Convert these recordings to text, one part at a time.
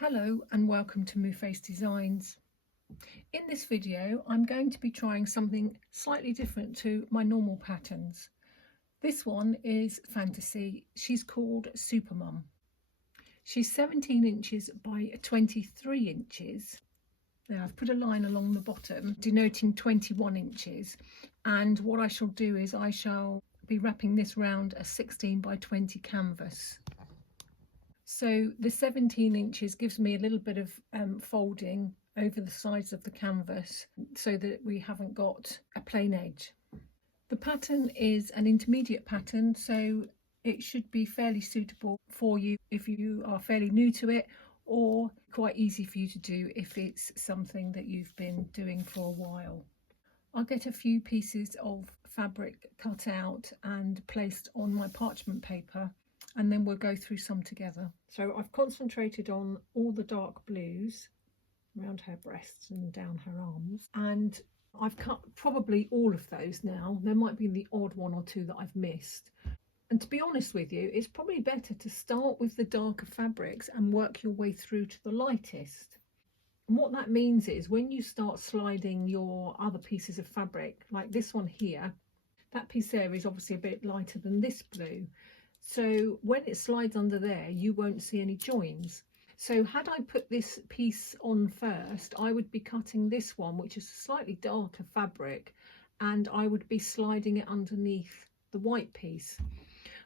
Hello and welcome to Moonface Designs. In this video I'm going to be trying something slightly different to my normal patterns. This one is fantasy. She's called Supermum. She's 17 inches by 23 inches. Now I've put a line along the bottom denoting 21 inches, and what I shall do is I shall be wrapping this round a 16 by 20 canvas. So the 17 inches gives me a little bit of folding over the sides of the canvas so that we haven't got a plain edge. The pattern is an intermediate pattern, so it should be fairly suitable for you if you are fairly new to it, or quite easy for you to do if it's something that you've been doing for a while. I'll get a few pieces of fabric cut out and placed on my parchment paper, and then we'll go through some together. So I've concentrated on all the dark blues around her breasts and down her arms, and I've cut probably all of those now. There might be the odd one or two that I've missed. And to be honest with you, it's probably better to start with the darker fabrics and work your way through to the lightest. And what that means is when you start sliding your other pieces of fabric, like this one here, that piece there is obviously a bit lighter than this blue. So when it slides under there, you won't see any joins. So had I put this piece on first, I would be cutting this one, which is a slightly darker fabric, and I would be sliding it underneath the white piece.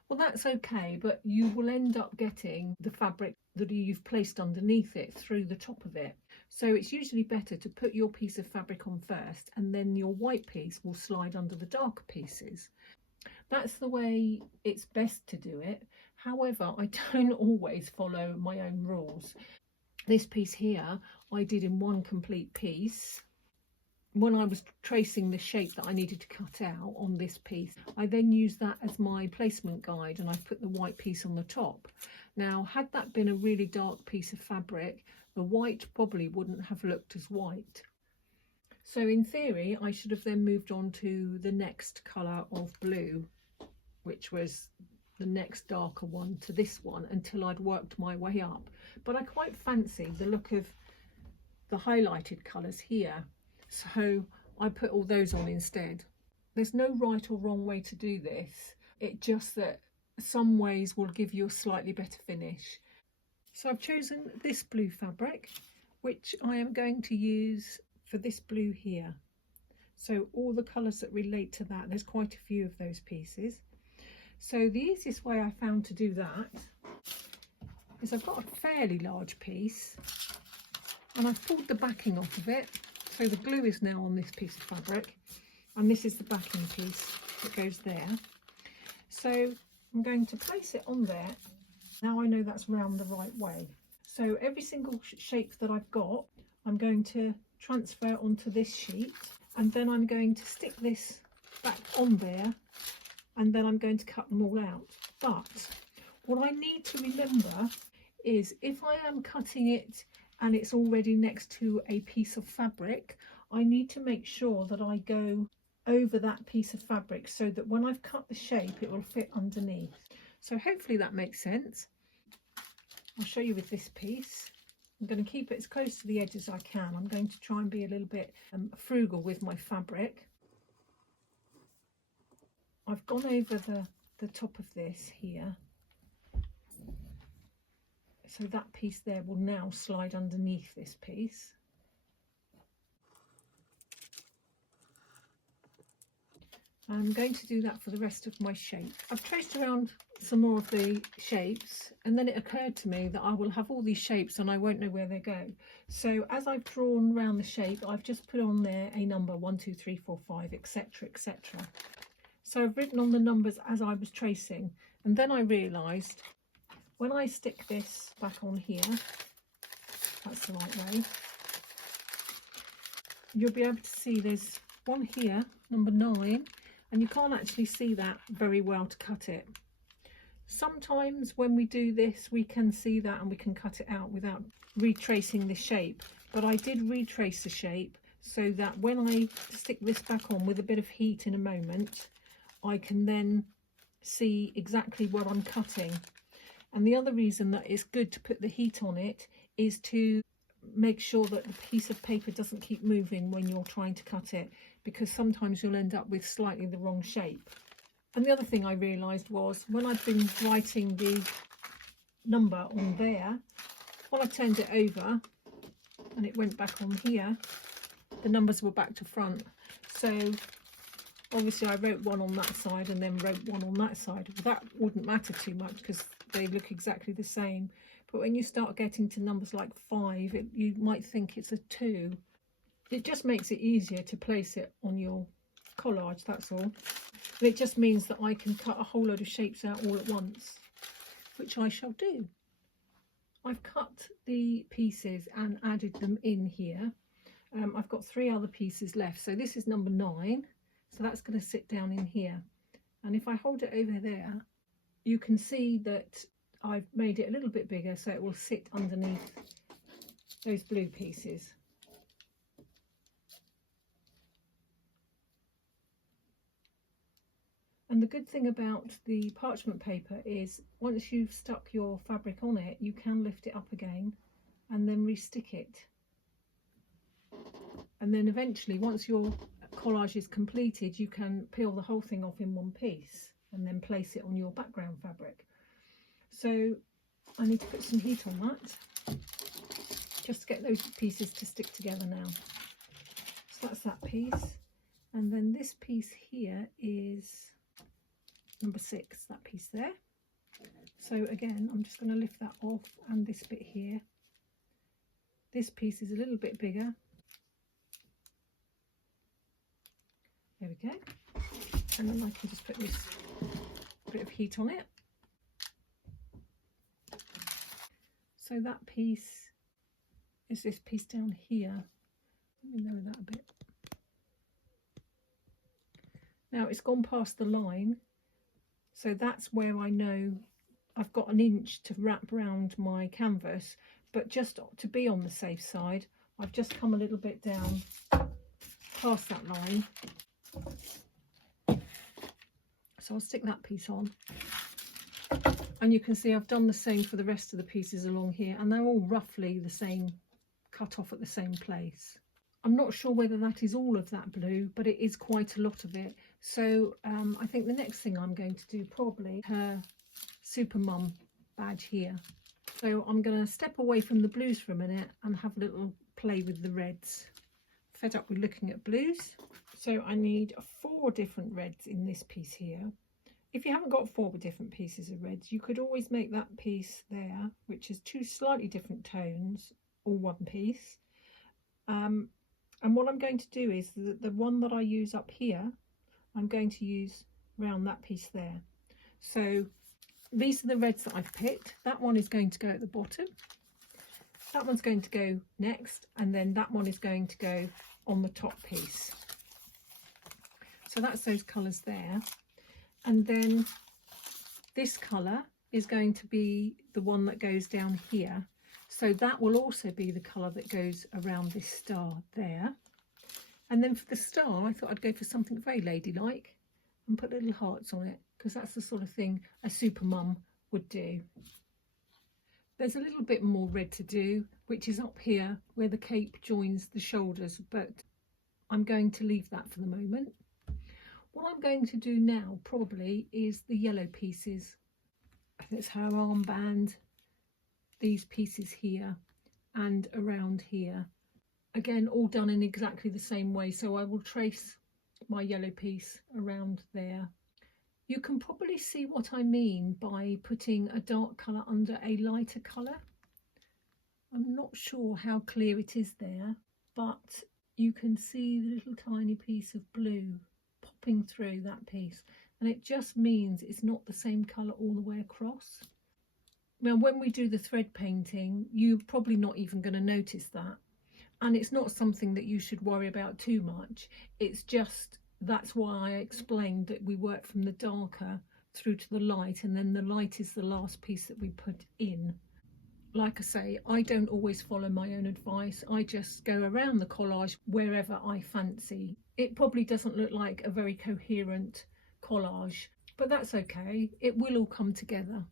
Well, that's okay, but you will end up getting the fabric that you've placed underneath it through the top of it. So it's usually better to put your piece of fabric on first, and then your white piece will slide under the darker pieces. That's the way it's best to do it. However, I don't always follow my own rules. This piece here I did in one complete piece. When I was tracing the shape that I needed to cut out on this piece, I then used that as my placement guide, and I put the white piece on the top. Now, had that been a really dark piece of fabric, the white probably wouldn't have looked as white. So in theory, I should have then moved on to the next colour of blue, which was the next darker one to this one, until I'd worked my way up. But I quite fancy the look of the highlighted colours here, so I put all those on instead. There's no right or wrong way to do this. It's just that some ways will give you a slightly better finish. So I've chosen this blue fabric, which I am going to use for this blue here. So all the colours that relate to that, there's quite a few of those pieces. So the easiest way I found to do that is I've got a fairly large piece, and I've pulled the backing off of it. So the glue is now on this piece of fabric, and this is the backing piece that goes there. So I'm going to place it on there. Now I know that's round the right way. So every single shape that I've got, I'm going to transfer onto this sheet, and then I'm going to stick this back on there, and then I'm going to cut them all out. But what I need to remember is if I am cutting it and it's already next to a piece of fabric, I need to make sure that I go over that piece of fabric so that when I've cut the shape, it will fit underneath. So hopefully that makes sense. I'll show you with this piece. I'm going to keep it as close to the edge as I can. I'm going to try and be a little bit frugal with my fabric. I've gone over the top of this here. So that piece there will now slide underneath this piece. I'm going to do that for the rest of my shape. I've traced around some more of the shapes, and then it occurred to me that I will have all these shapes and I won't know where they go. So as I've drawn around the shape, I've just put on there a number 1, 2, 3, 4, 5, etc., etc. So I've written on the numbers as I was tracing, and then I realised when I stick this back on here, that's the right way, you'll be able to see there's one here, number 9, and you can't actually see that very well to cut it. Sometimes when we do this, we can see that and we can cut it out without retracing the shape, but I did retrace the shape so that when I stick this back on with a bit of heat in a moment, I can then see exactly what I'm cutting. And the other reason that it's good to put the heat on it is to make sure that the piece of paper doesn't keep moving when you're trying to cut it, because sometimes you'll end up with slightly the wrong shape. And the other thing I realised was when I'd been writing the number on there, when I turned it over and it went back on here, the numbers were back to front. So obviously I wrote one on that side and then wrote one on that side. Well, that wouldn't matter too much because they look exactly the same. But when you start getting to numbers like 5, you might think it's a 2. It just makes it easier to place it on your collage, that's all. And it just means that I can cut a whole load of shapes out all at once, which I shall do. I've cut the pieces and added them in here. I've got 3 other pieces left. So this is number 9. So that's going to sit down in here. And if I hold it over there, you can see that I've made it a little bit bigger so it will sit underneath those blue pieces. And the good thing about the parchment paper is once you've stuck your fabric on it, you can lift it up again and then re-stick it. And then eventually, once your collage is completed, you can peel the whole thing off in one piece and then place it on your background fabric. So I need to put some heat on that just to get those pieces to stick together now. So that's that piece. And then this piece here is number 6, that piece there. So again, I'm just going to lift that off, and this bit here. This piece is a little bit bigger. There we go. And then I can just put this bit of heat on it. So that piece is this piece down here. Let me lower that a bit. Now it's gone past the line, so that's where I know I've got an inch to wrap around my canvas, but just to be on the safe side, I've just come a little bit down past that line. So I'll stick that piece on. And you can see I've done the same for the rest of the pieces along here, and they're all roughly the same, cut off at the same place. I'm not sure whether that is all of that blue, but it is quite a lot of it. So I think the next thing I'm going to do probably her Super Mum badge here. So I'm going to step away from the blues for a minute and have a little play with the reds. Fed up with looking at blues. So I need 4 different reds in this piece here. If you haven't got 4 different pieces of reds, you could always make that piece there, which is 2 slightly different tones, all one piece. And what I'm going to do is the one that I use up here, I'm going to use around that piece there. So these are the reds that I've picked. That one is going to go at the bottom. That one's going to go next, and then that one is going to go on the top piece. So that's those colours there. And then this colour is going to be the one that goes down here. So that will also be the colour that goes around this star there. And then for the star, I thought I'd go for something very ladylike and put little hearts on it, because that's the sort of thing a Super Mum would do. There's a little bit more red to do, which is up here where the cape joins the shoulders, but I'm going to leave that for the moment. What I'm going to do now probably is the yellow pieces. It's her armband, these pieces here and around here. Again, all done in exactly the same way. So I will trace my yellow piece around there. You can probably see what I mean by putting a dark colour under a lighter colour. I'm not sure how clear it is there, but you can see the little tiny piece of blue popping through that piece, and it just means it's not the same colour all the way across. Now when we do the thread painting, you're probably not even going to notice that, and it's not something that you should worry about too much. It's just, that's why I explained that we work from the darker through to the light, and then the light is the last piece that we put in. Like I say, I don't always follow my own advice. I just go around the collage wherever I fancy. It probably doesn't look like a very coherent collage, but that's okay. It will all come together.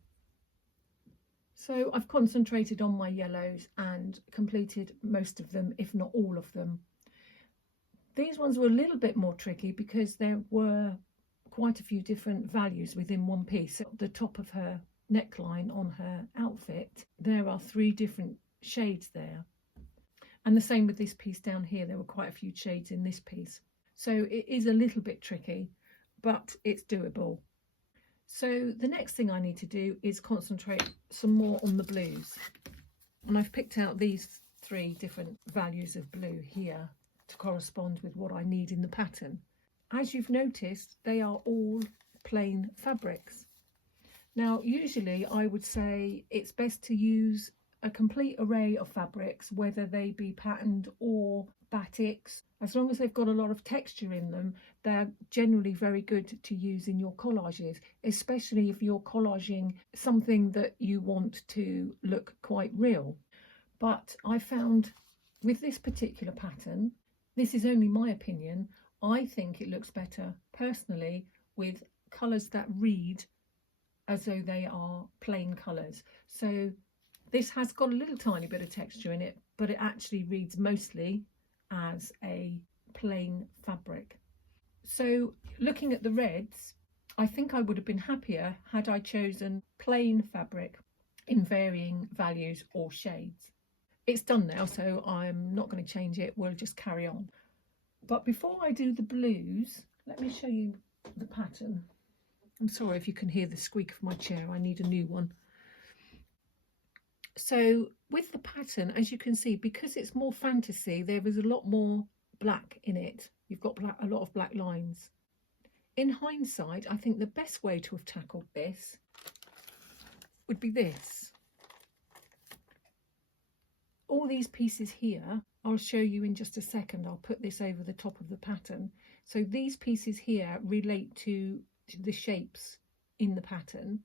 So I've concentrated on my yellows and completed most of them, if not all of them. These ones were a little bit more tricky because there were quite a few different values within one piece. At the top of her neckline on her outfit, there are 3 different shades there. And the same with this piece down here, there were quite a few shades in this piece. So it is a little bit tricky, but it's doable. So the next thing I need to do is concentrate some more on the blues. And I've picked out these 3 different values of blue here to correspond with what I need in the pattern. As you've noticed, they are all plain fabrics. Now, usually I would say it's best to use a complete array of fabrics, whether they be patterned or batiks. As long as they've got a lot of texture in them, they're generally very good to use in your collages, especially if you're collaging something that you want to look quite real. But I found with this particular pattern, this is only my opinion, I think it looks better personally with colours that read as though they are plain colours. So this has got a little tiny bit of texture in it, but it actually reads mostly as a plain fabric. So looking at the reds, I think I would have been happier had I chosen plain fabric in varying values or shades. It's done now, so I'm not going to change it, we'll just carry on. But before I do the blues, let me show you the pattern. I'm sorry if you can hear the squeak of my chair, I need a new one. So with the pattern, as you can see, because it's more fantasy, there is a lot more black in it. You've got a lot of black lines. In hindsight, I think the best way to have tackled this would be this. All these pieces here, I'll show you in just a second. I'll put this over the top of the pattern. So these pieces here relate to the shapes in the pattern.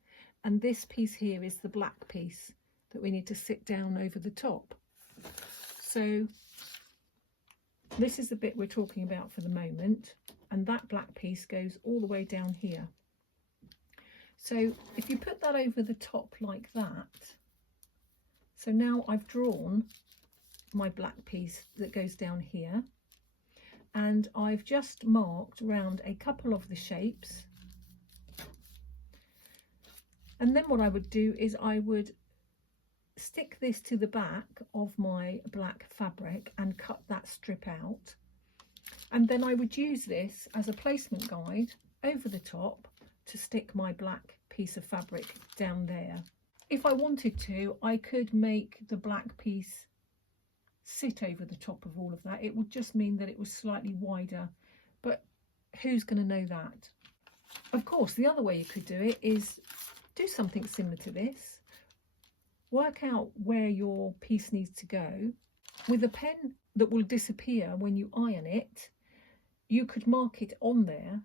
And this piece here is the black piece that we need to sit down over the top. So this is the bit we're talking about for the moment. And that black piece goes all the way down here. So if you put that over the top like that, so now I've drawn my black piece that goes down here, and I've just marked around a couple of the shapes. And then what I would do is I would stick this to the back of my black fabric and cut that strip out. And then I would use this as a placement guide over the top to stick my black piece of fabric down there. If I wanted to, I could make the black piece sit over the top of all of that. It would just mean that it was slightly wider, but who's going to know that? Of course, the other way you could do it is do something similar to this. Work out where your piece needs to go. With a pen that will disappear when you iron it, you could mark it on there.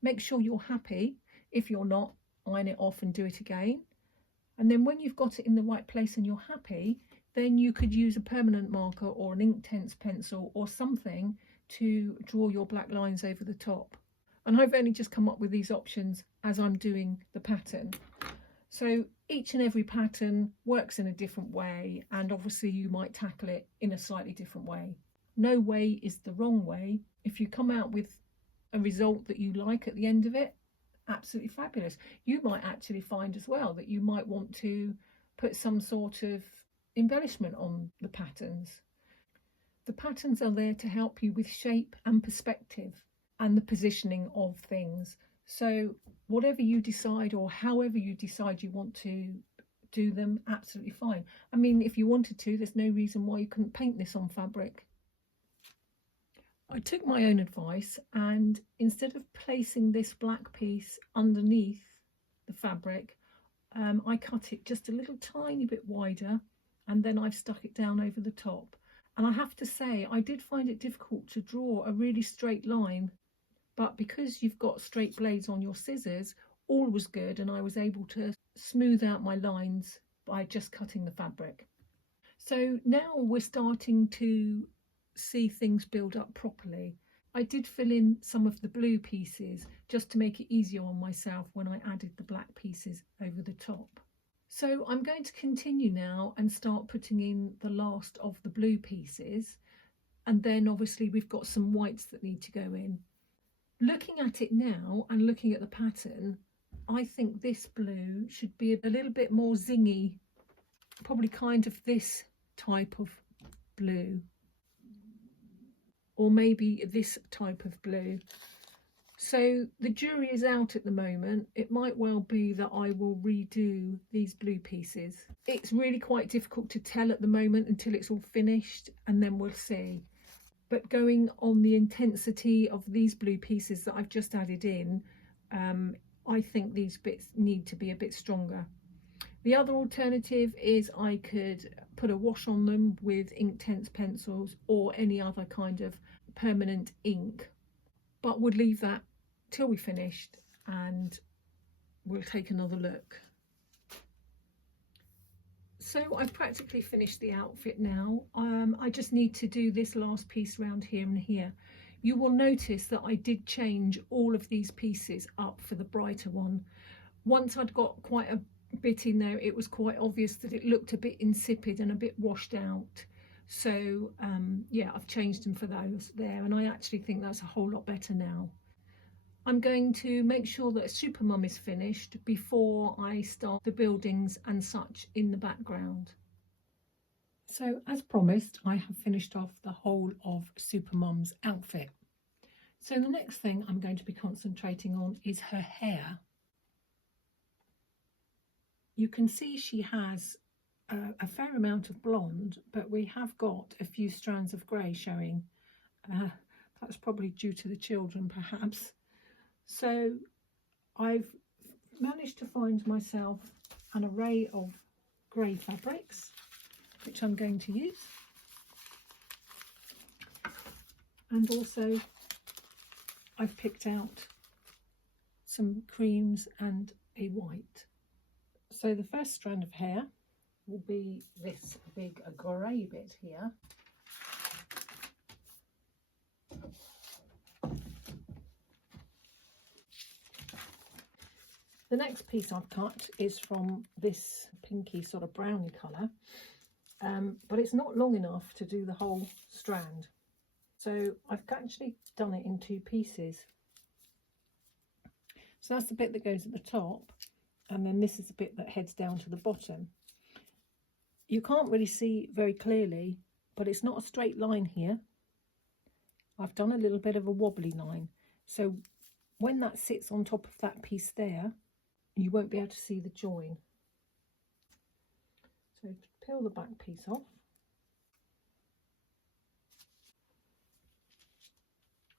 Make sure you're happy. If you're not, iron it off and do it again. And then when you've got it in the right place and you're happy, then you could use a permanent marker or an Inktense pencil or something to draw your black lines over the top. And I've only just come up with these options as I'm doing the pattern. So each and every pattern works in a different way, and obviously you might tackle it in a slightly different way. No way is the wrong way. If you come out with a result that you like at the end of it, absolutely fabulous. You might actually find as well that you might want to put some sort of embellishment on the patterns. The patterns are there to help you with shape and perspective and the positioning of things. So whatever you decide, or however you decide you want to do them, absolutely fine. I mean, if you wanted to, there's no reason why you couldn't paint this on fabric. I took my own advice, and instead of placing this black piece underneath the fabric, I cut it just a little tiny bit wider, and then I've stuck it down over the top. And I have to say, I did find it difficult to draw a really straight line, but because you've got straight blades on your scissors, all was good, and I was able to smooth out my lines by just cutting the fabric. So now we're starting to see things build up properly. I did fill in some of the blue pieces just to make it easier on myself when I added the black pieces over the top. So I'm going to continue now and start putting in the last of the blue pieces, and then obviously we've got some whites that need to go in. Looking at it now and looking at the pattern, I think this blue should be a little bit more zingy, probably kind of this type of blue, or maybe this type of blue. So the jury is out at the moment. It might well be that I will redo these blue pieces. It's really quite difficult to tell at the moment until it's all finished, and then we'll see. But going on the intensity of these blue pieces that I've just added in, I think these bits need to be a bit stronger. The other alternative is I could put a wash on them with Inktense pencils or any other kind of permanent ink, but would leave that till we finished and we'll take another look. So I've practically finished the outfit now. I just need to do this last piece around here and here. You will notice that I did change all of these pieces up for the brighter one. Once I'd got quite a bit in there, it was quite obvious that it looked a bit insipid and a bit washed out. So yeah, I've changed them for those there, and I actually think that's a whole lot better now. I'm going to make sure that Supermum is finished before I start the buildings and such in the background. So as promised, I have finished off the whole of Supermum's outfit. So the next thing I'm going to be concentrating on is her hair. You can see she has a fair amount of blonde, but we have got a few strands of grey showing. That's probably due to the children, perhaps. So I've managed to find myself an array of grey fabrics, which I'm going to use. And also I've picked out some creams and a white. So the first strand of hair will be this big grey bit here. The next piece I've cut is from this pinky sort of browny colour, but it's not long enough to do the whole strand. So I've actually done it in two pieces. So that's the bit that goes at the top, and then this is the bit that heads down to the bottom. You can't really see very clearly, but it's not a straight line here. I've done a little bit of a wobbly line. So when that sits on top of that piece there, you won't be able to see the join. So peel the back piece off.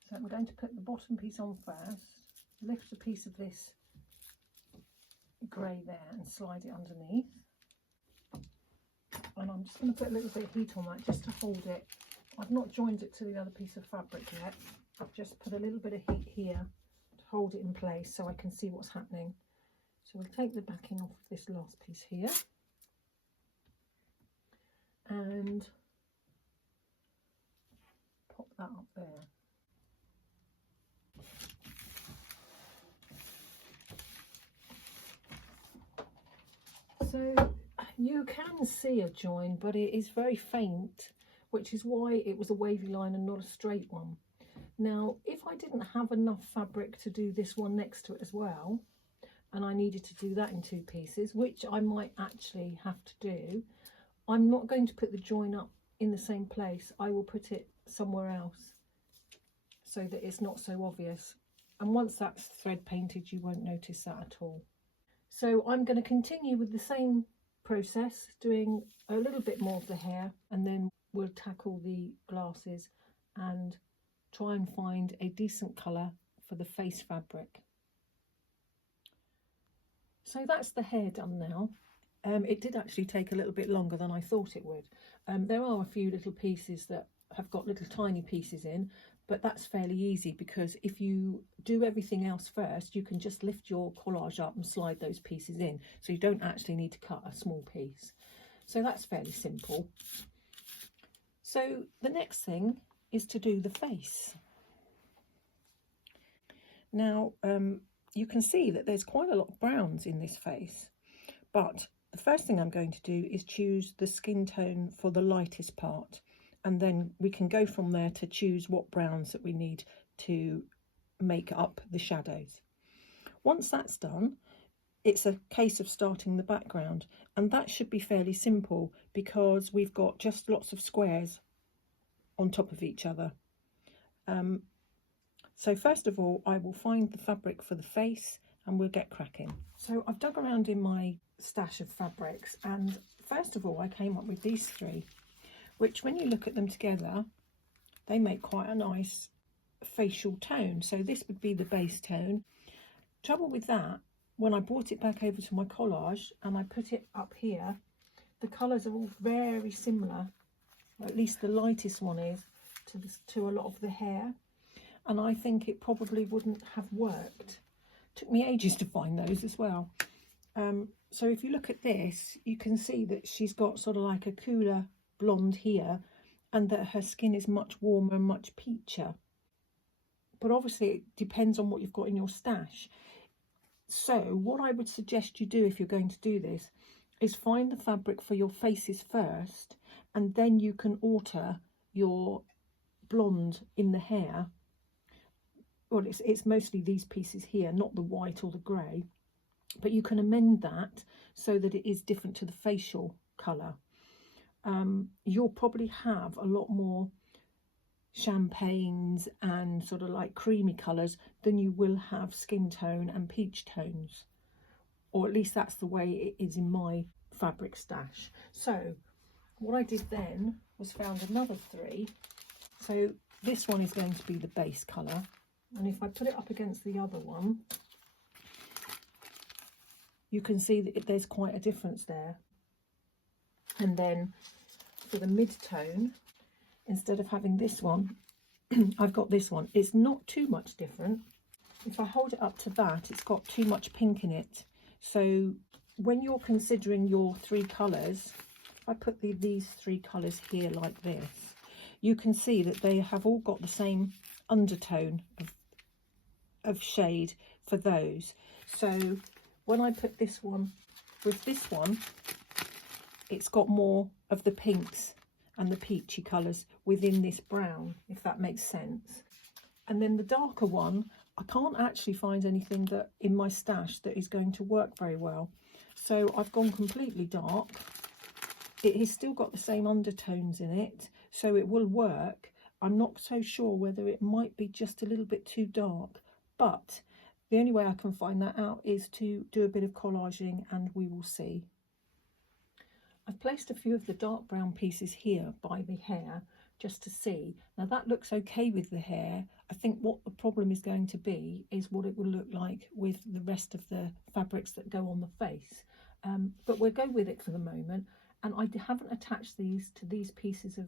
So we're going to put the bottom piece on first, lift a piece of this grey there and slide it underneath. And I'm just going to put a little bit of heat on that just to hold it. I've not joined it to the other piece of fabric yet. I've just put a little bit of heat here to hold it in place so I can see what's happening. So we'll take the backing off of this last piece here and pop that up there. So you can see a join, but it is very faint, which is why it was a wavy line and not a straight one. Now, if I didn't have enough fabric to do this one next to it as well, and I needed to do that in two pieces, which I might actually have to do, I'm not going to put the join up in the same place. I will put it somewhere else so that it's not so obvious. And once that's thread painted, you won't notice that at all. So I'm going to continue with the same process, doing a little bit more of the hair, and then we'll tackle the glasses and try and find a decent colour for the face fabric. So that's the hair done now. It did actually take a little bit longer than I thought it would. There are a few little pieces that have got little tiny pieces in, but that's fairly easy because if you do everything else first, you can just lift your collage up and slide those pieces in. So you don't actually need to cut a small piece. So that's fairly simple. So the next thing is to do the face. Now, you can see that there's quite a lot of browns in this face, but The first thing I'm going to do is choose the skin tone for the lightest part, and then we can go from there to choose what browns that we need to make up the shadows. Once that's done, it's a case of starting the background, and that should be fairly simple because we've got just lots of squares on top of each other. So first of all, I will find the fabric for the face and we'll get cracking. So I've dug around in my stash of fabrics, and first of all I came up with these three, which when you look at them together, they make quite a nice facial tone. So this would be the base tone. Trouble with that, when I brought it back over to my collage and I put it up here, the colours are all very similar, or at least the lightest one is, to a lot of the hair, and I think it probably wouldn't have worked. Took me ages to find those as well. So if you look at this, you can see that she's got sort of like a cooler blonde here, and that her skin is much warmer and much peacher. But obviously it depends on what you've got in your stash. So what I would suggest you do if you're going to do this is find the fabric for your faces first, and then you can alter your blonde in the hair. Well, it's mostly these pieces here, not the white or the grey, but you can amend that so that it is different to the facial colour. You'll probably have a lot more champagnes and sort of like creamy colours than you will have skin tone and peach tones, or at least that's the way it is in my fabric stash. So what I did then was found another three. So this one is going to be the base colour, and if I put it up against the other one, you can see that there's quite a difference there. And then for the mid-tone, instead of having this one, I've got this one. It's not too much different. If I hold it up to that, it's got too much pink in it. So when you're considering your three colours, if I put these three colours here like this, you can see that they have all got the same undertone of shade for those. So when I put this one with this one, it's got more of the pinks and the peachy colours within this brown, if that makes sense. And then the darker one, I can't actually find anything that in my stash that is going to work very well. So I've gone completely dark. It has still got the same undertones in it, so it will work. I'm not so sure whether it might be just a little bit too dark, but the only way I can find that out is to do a bit of collaging, and we will see. I've placed a few of the dark brown pieces here by the hair just to see. Now that looks okay with the hair. I think what the problem is going to be is what it will look like with the rest of the fabrics that go on the face. But we'll go with it for the moment. And I haven't attached these to these pieces of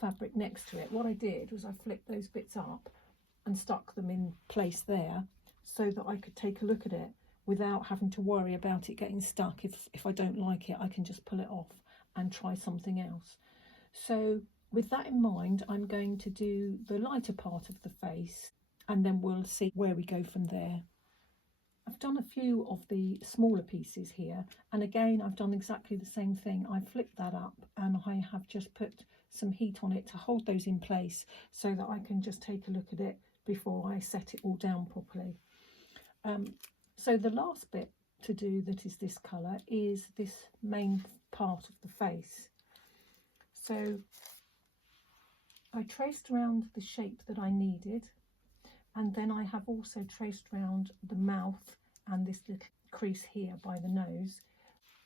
fabric next to it. What I did was I flipped those bits up and stuck them in place there so that I could take a look at it without having to worry about it getting stuck. If I don't like it, I can just pull it off and try something else. So with that in mind, I'm going to do the lighter part of the face, and then we'll see where we go from there. I've done a few of the smaller pieces here, and again I've done exactly the same thing. I flipped that up and I have just put some heat on it to hold those in place so that I can just take a look at it before I set it all down properly. So the last bit to do that is this colour is this main part of the face. So I traced around the shape that I needed, and then I have also traced around the mouth and this little crease here by the nose.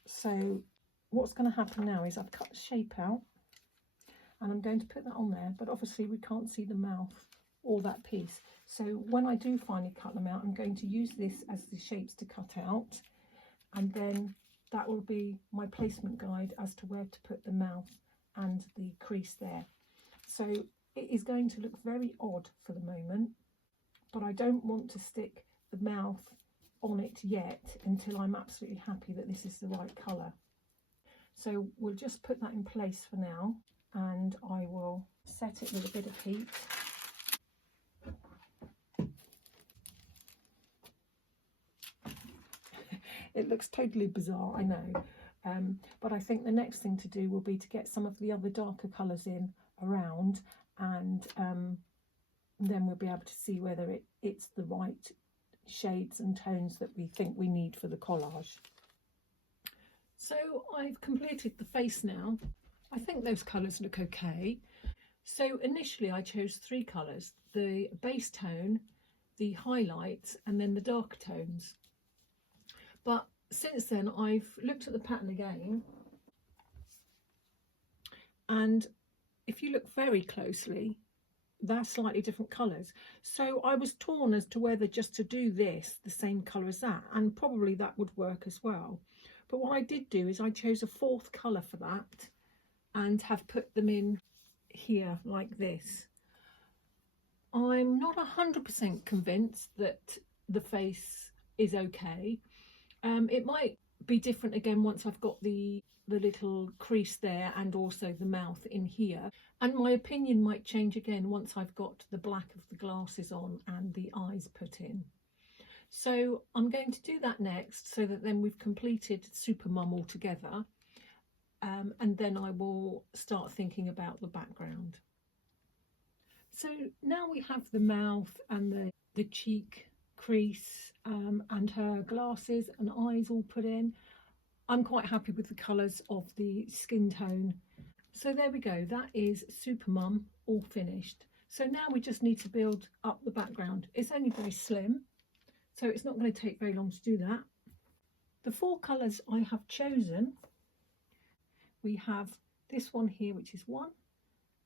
So what's going to happen now is I've cut the shape out and I'm going to put that on there, but obviously we can't see the mouth or that piece. So when I do finally cut them out, I'm going to use this as the shapes to cut out, and then that will be my placement guide as to where to put the mouth and the crease there. So it is going to look very odd for the moment, but I don't want to stick the mouth on it yet until I'm absolutely happy that this is the right colour. So we'll just put that in place for now, and I will set it with a bit of heat. It looks totally bizarre, I know, but I think the next thing to do will be to get some of the other darker colours in around, and then we'll be able to see whether it's the right shades and tones that we think we need for the collage. So I've completed the face now. I think those colours look okay. So initially I chose 3 colours: the base tone, the highlights, and then the darker tones. But since then I've looked at the pattern again, and if you look very closely, they're slightly different colours. So I was torn as to whether just to do this the same colour as that, and probably that would work as well. But what I did do is I chose a 4th colour for that and have put them in here like this. I'm not 100% convinced that the face is okay. It might be different again once I've got the little crease there and also the mouth in here, and my opinion might change again once I've got the black of the glasses on and the eyes put in. So I'm going to do that next, so that then we've completed Supermum altogether, and then I will start thinking about the background. So now we have the mouth and the cheek crease and her glasses and eyes all put in. I'm quite happy with the colours of the skin tone. So there we go, that is Supermum all finished. So now we just need to build up the background. It's only very slim, so it's not going to take very long to do that. The 4 colours I have chosen, we have this one here, which is 1,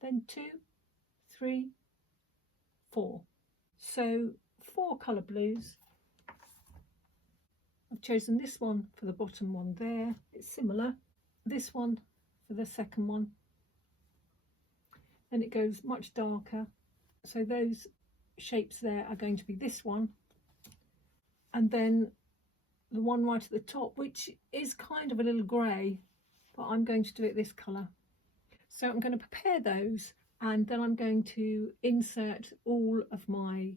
then 2, 3, 4. So 4 colour blues. I've chosen this one for the bottom one there, it's similar. This one for the second one. Then it goes much darker. So those shapes there are going to be this one. And then the one right at the top, which is kind of a little grey, but I'm going to do it this colour. So I'm going to prepare those, and then I'm going to insert all of my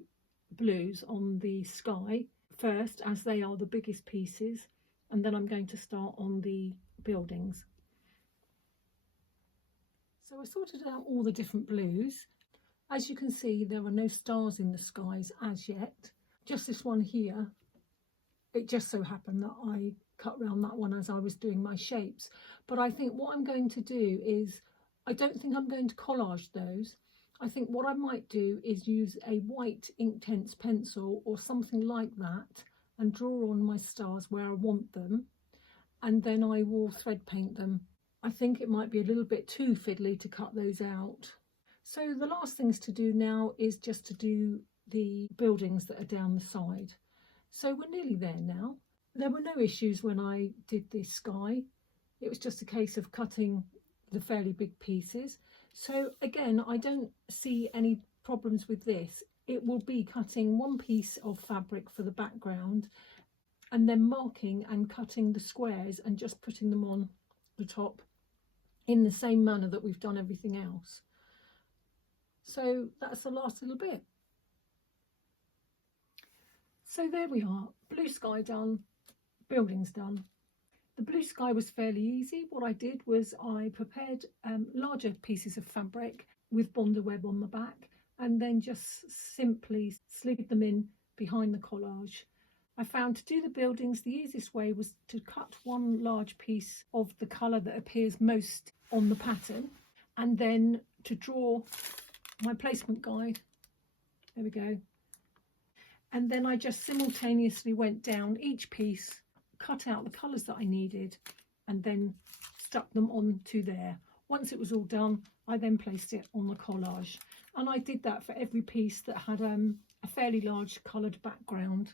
blues on the sky first, as they are the biggest pieces, and then I'm going to start on the buildings. So I sorted out all the different blues. As you can see, there are no stars in the skies as yet, just this one here. It just so happened that I cut around that one as I was doing my shapes, but I think what I'm going to do is, I don't think I'm going to collage those. I think what I might do is use a white Inktense pencil or something like that and draw on my stars where I want them, and then I will thread paint them. I think it might be a little bit too fiddly to cut those out. So the last things to do now is just to do the buildings that are down the side. So we're nearly there now. There were no issues when I did the sky. It was just a case of cutting the fairly big pieces. So again, I don't see any problems with this. It will be cutting one piece of fabric for the background and then marking and cutting the squares and just putting them on the top in the same manner that we've done everything else. So that's the last little bit. So there we are, blue sky done, buildings done. The blue sky was fairly easy. What I did was I prepared larger pieces of fabric with Bonder web on the back, and then just simply slid them in behind the collage. I found to do the buildings, the easiest way was to cut one large piece of the colour that appears most on the pattern, and then to draw my placement guide. There we go. And then I just simultaneously went down each piece, cut out the colours that I needed, and then stuck them onto there. Once it was all done, I then placed it on the collage. And I did that for every piece that had a fairly large coloured background.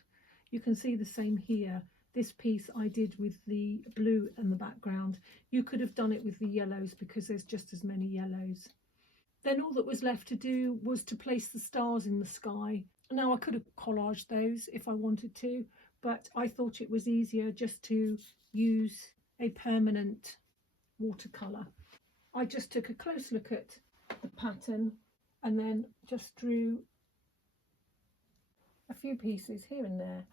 You can see the same here. This piece I did with the blue and the background. You could have done it with the yellows because there's just as many yellows. Then all that was left to do was to place the stars in the sky. Now I could have collaged those if I wanted to, but I thought it was easier just to use a permanent watercolour. I just took a close look at the pattern and then just drew a few pieces here and there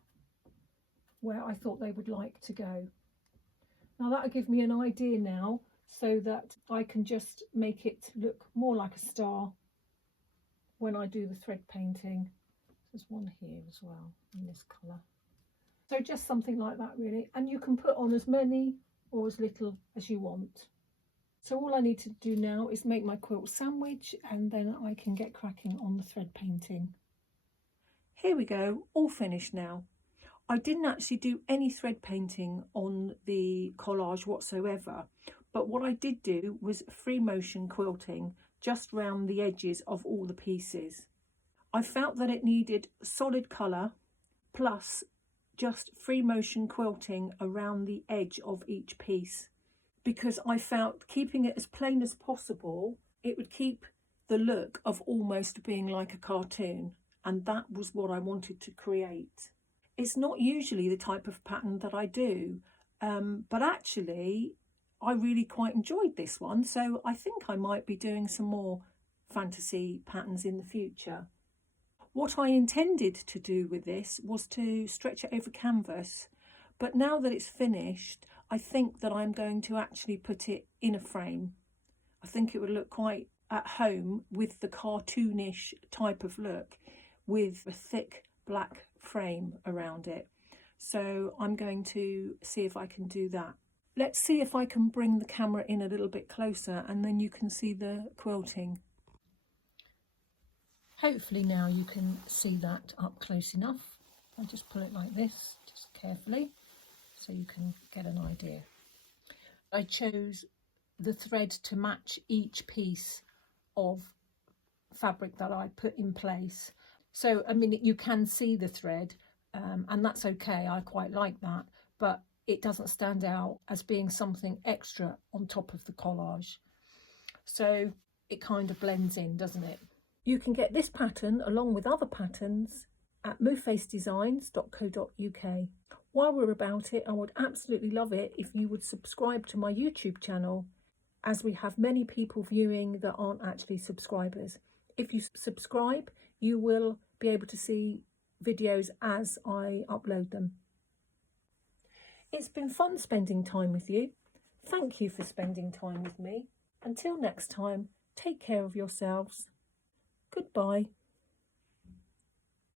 where I thought they would like to go. Now that'll give me an idea now, so that I can just make it look more like a star when I do the thread painting. There's one here as well in this colour. So just something like that really, and you can put on as many or as little as you want. So all I need to do now is make my quilt sandwich, and then I can get cracking on the thread painting. Here we go, all finished now. I didn't actually do any thread painting on the collage whatsoever, but what I did do was free motion quilting just round the edges of all the pieces. I felt that it needed solid colour plus just free motion quilting around the edge of each piece, because I felt keeping it as plain as possible, it would keep the look of almost being like a cartoon, and that was what I wanted to create. It's not usually the type of pattern that I do, but actually I really quite enjoyed this one, so I think I might be doing some more fantasy patterns in the future. What I intended to do with this was to stretch it over canvas, but now that it's finished, I think that I'm going to actually put it in a frame. I think it would look quite at home with the cartoonish type of look, with a thick black frame around it. So I'm going to see if I can do that. Let's see if I can bring the camera in a little bit closer, and then you can see the quilting. Hopefully now you can see that up close enough. I'll just pull it like this, just carefully, so you can get an idea. I chose the thread to match each piece of fabric that I put in place. So, I mean, you can see the thread, and that's okay, I quite like that, but it doesn't stand out as being something extra on top of the collage. So it kind of blends in, doesn't it? You can get this pattern along with other patterns at movefaceddesigns.co.uk. While we're about it, I would absolutely love it if you would subscribe to my YouTube channel, as we have many people viewing that aren't actually subscribers. If you subscribe, you will be able to see videos as I upload them. It's been fun spending time with you. Thank you for spending time with me. Until next time, take care of yourselves. Goodbye.